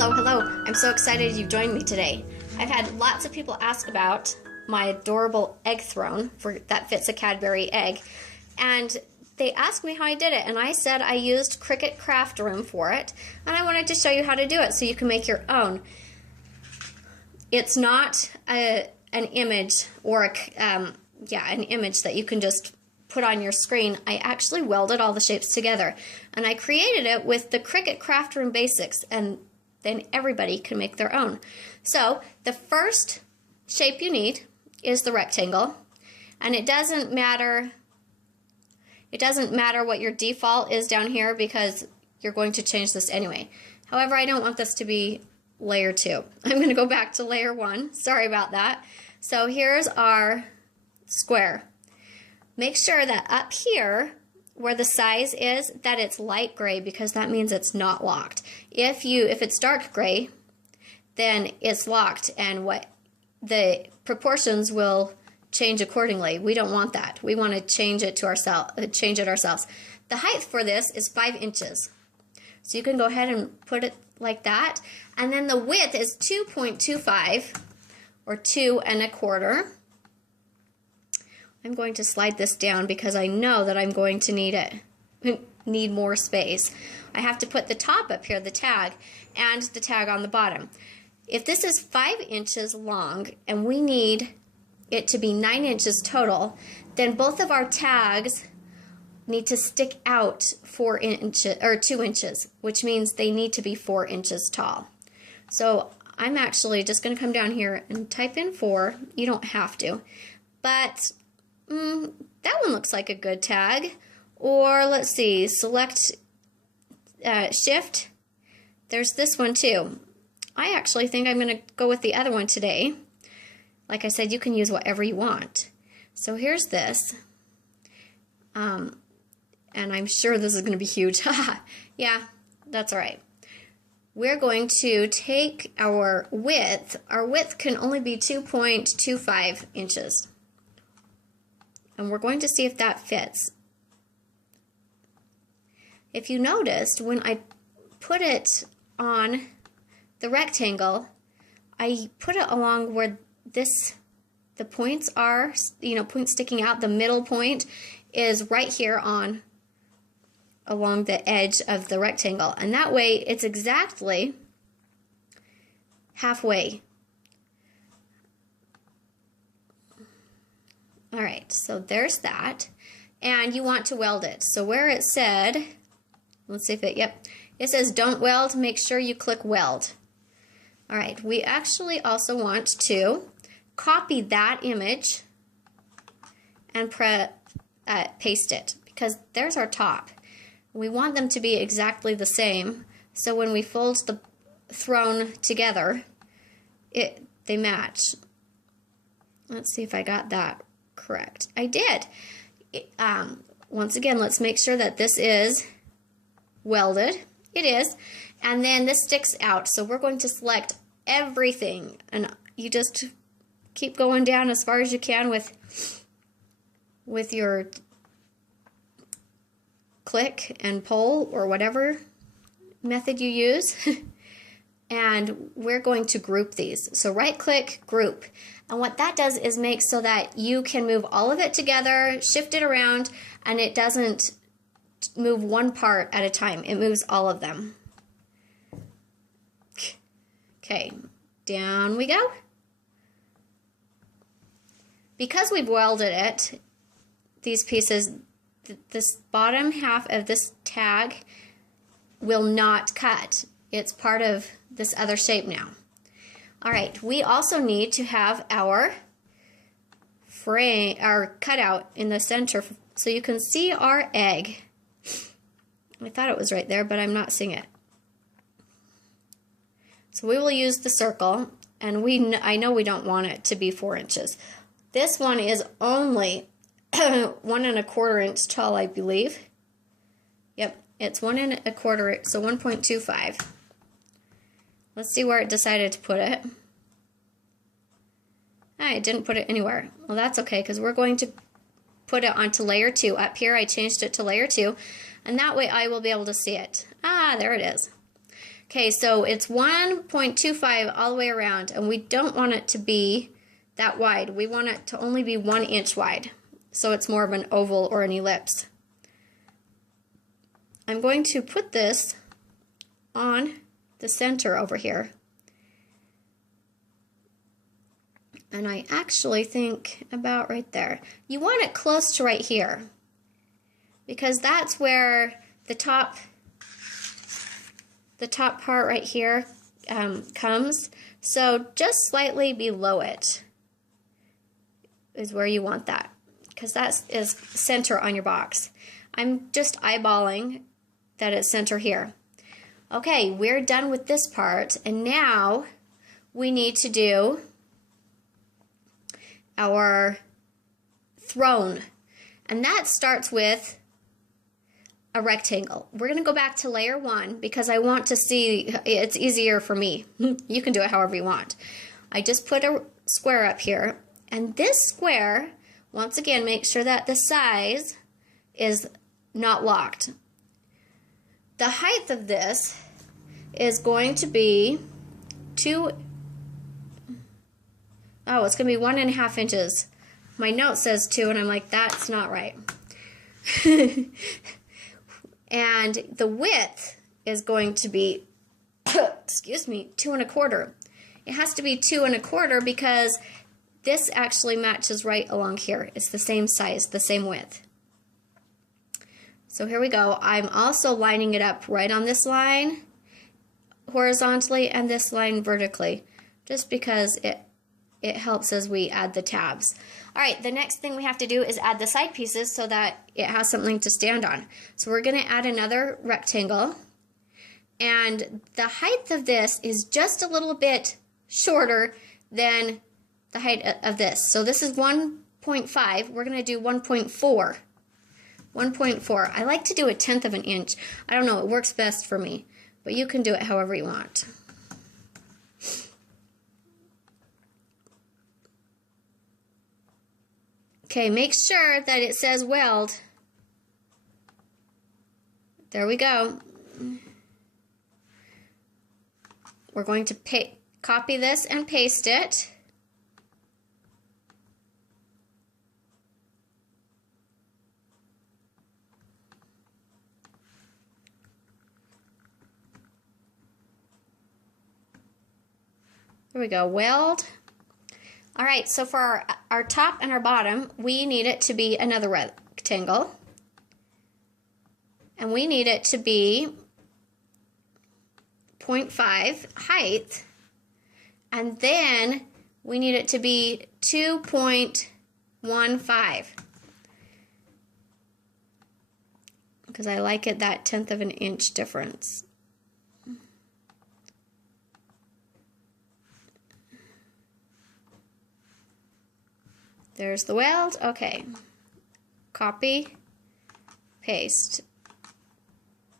Hello, hello. I'm so excited you've joined me today. I've had lots of people ask about my adorable egg throne that fits a Cadbury egg, and they asked me how I did it, and I said I used Cricut Craft Room for it, and I wanted to show you how to do it so you can make your own. It's not an image or an image that you can just put on your screen. I actually welded all the shapes together, and I created it with the Cricut Craft Room basics, and then everybody can make their own. So the first shape you need is the rectangle, and it doesn't matter what your default is down here because you're going to change this anyway. However, I don't want this to be layer 2. I'm going to go back to layer 1. Sorry about that. So here's our square. Make sure that up here where the size is, that it's light gray, because that means it's not locked. If it's dark gray, then it's locked, and what the proportions will change accordingly. We don't want that. We want to change it ourselves. The height for this is 5 inches. So you can go ahead and put it like that. And then the width is 2.25 or 2 1/4. I'm going to slide this down because I know that I'm going to need more space. I have to put the top up here, the tag, and the tag on the bottom. If this is 5 inches long and we need it to be 9 inches total, then both of our tags need to stick out 4 inches or 2 inches, which means they need to be 4 inches tall. So I'm actually just going to come down here and type in 4. You don't have to, but that one looks like a good tag. Or let's see, select shift. There's this one too. I actually think I'm going to go with the other one today. Like I said, you can use whatever you want. So here's this. And I'm sure this is going to be huge. Yeah, that's all right. We're going to take our width. Our width can only be 2.25 inches. And we're going to see if that fits. If you noticed, when I put it on the rectangle, I put it along where the points are, points sticking out. The middle point is right here along the edge of the rectangle. And that way it's exactly halfway. All right, so there's that. And you want to weld it. So where it said, let's see if it says don't weld, make sure you click weld. All right, we actually also want to copy that image and paste it, because there's our top. We want them to be exactly the same, so when we fold the throne together, they match. Let's see if I got that correct. I did. Once again, let's make sure that this is welded. It is. And then this sticks out. So we're going to select everything. And you just keep going down as far as you can with your click and pull or whatever method you use. And we're going to group these. So right click, group. And what that does is make so that you can move all of it together, shift it around, and it doesn't move one part at a time. It moves all of them. Okay, down we go. Because we've welded it, these pieces, this bottom half of this tag will not cut. It's part of this other shape now. All right, we also need to have our frame, our cutout in the center so you can see our egg. I thought it was right there, but I'm not seeing it. So we will use the circle, and I know we don't want it to be 4 inches. This one is only 1 1/4 inch tall, I believe. Yep, it's 1 1/4, so 1.25. Let's see where it decided to put it. It didn't put it anywhere. Well, that's okay, because we're going to put it onto layer 2. Up here, I changed it to layer 2, and that way I will be able to see it. There it is. Okay, so it's 1.25 all the way around, and we don't want it to be that wide. We want it to only be 1 inch wide, so it's more of an oval or an ellipse. I'm going to put this on the center over here. And I actually think about right there. You want it close to right here, because that's where the top part right here comes. So just slightly below it is where you want that, because that is center on your box. I'm just eyeballing that it's center here. Okay, we're done with this part, and now we need to do our throne, and that starts with a rectangle. We're going to go back to layer 1 because I want to see, it's easier for me. You can do it however you want. I just put a square up here, and this square, once again, make sure that the size is not locked. The height of this is going to be it's going to be 1.5 inches. My note says 2, and I'm like, that's not right. And the width is going to be, excuse me, 2.25. It has to be 2.25 because this actually matches right along here. It's the same size, the same width. So here we go. I'm also lining it up right on this line horizontally and this line vertically, just because it helps as we add the tabs. All right, the next thing we have to do is add the side pieces so that it has something to stand on. So we're going to add another rectangle, and the height of this is just a little bit shorter than the height of this. So this is 1.5. We're going to do 1.4. 1.4. I like to do 1/10 of an inch. I don't know, it works best for me, but you can do it however you want. Okay, make sure that it says weld. There we go. We're going to copy this and paste it. There we go, weld. All right, so for our top and our bottom, we need it to be another rectangle. And we need it to be 0.5 height. And then we need it to be 2.15. Because I like it that 1/10 of an inch difference. There's the weld. Okay. Copy, paste,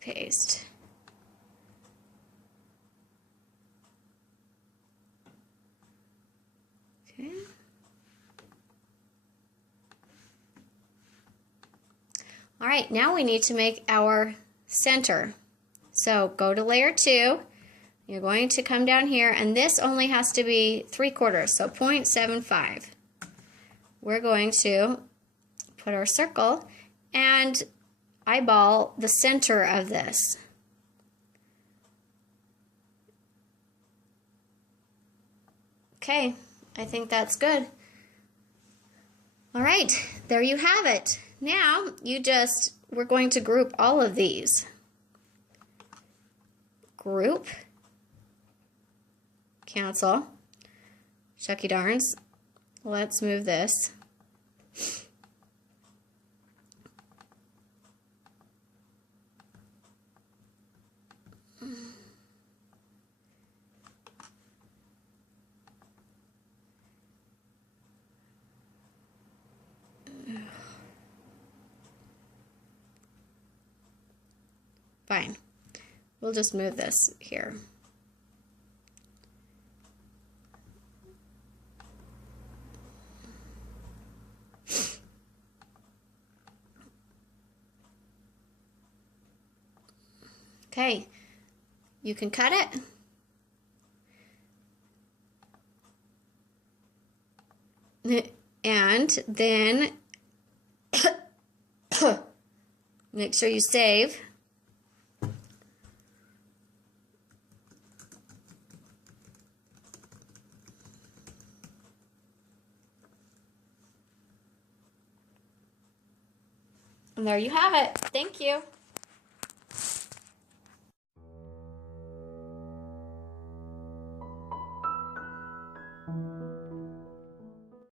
paste. Okay. All right, now we need to make our center. So go to layer 2. You're going to come down here, and this only has to be 3/4, so 0.75. We're going to put our circle and eyeball the center of this. Okay, I think that's good. All right, there you have it. Now we're going to group all of these. Group, cancel, shucky darns. Let's move this. Fine. We'll just move this here. Okay, you can cut it. And then make sure you save. And there you have it. Thank you.